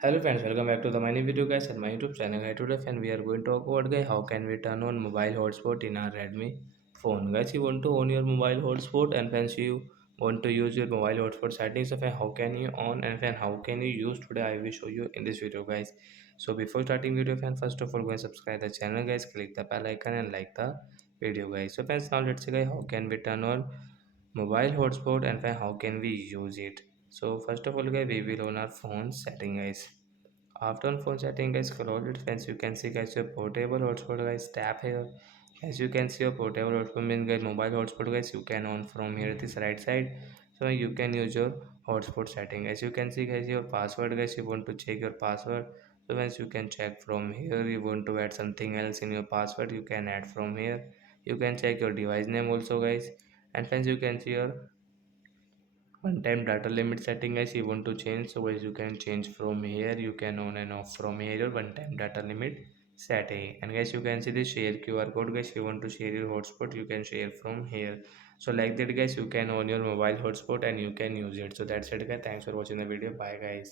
Hello friends, welcome back to the my new video guys and my YouTube channel. Hi today friend, we are going to talk about guys how can we turn on mobile hotspot in our Redmi phone. Guys, you want to own your mobile hotspot and friends you want to use your mobile hotspot settings of how can you on and then how can you use today I will show you in this video guys. So before starting video fan, first of all go and subscribe the channel guys, click the bell icon and like the video guys. So friends, now let's see guys how can we turn on mobile hotspot and then how can we use it. So first of all guys, we will on our phone setting guys. After on phone setting guys, scroll it friends, you can see guys your portable hotspot guys, tap here. As you can see your portable hotspot means guys mobile hotspot guys, you can on from here this right side. So you can use your hotspot setting. As you can see guys your password guys, you want to check your password. So once you can check from here, you want to add something else in your password, you can add from here. You can check your device name also guys. And friends, you can see your one time data limit setting guys, you want to change. So guys you can change from here, you can on and off from here your one time data limit setting. And guys you can see the share QR code guys, you want to share your hotspot, you can share from here. So like that guys, you can on your mobile hotspot and you can use it. So that's it guys, thanks for watching the video, bye guys.